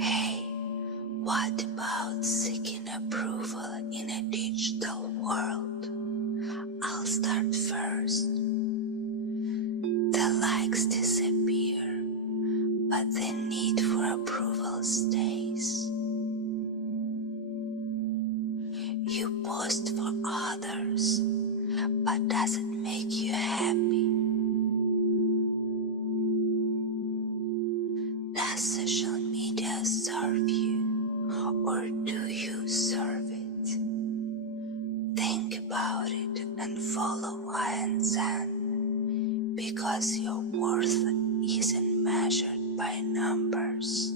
Hey, what about seeking approval in a digital world? I'll start first. The likes disappear, but the need for approval stays. You post for others, but does it make you happy? Does social media serve you, or do you serve it? Think about it and follow VION.ZEN, because your worth isn't measured by numbers.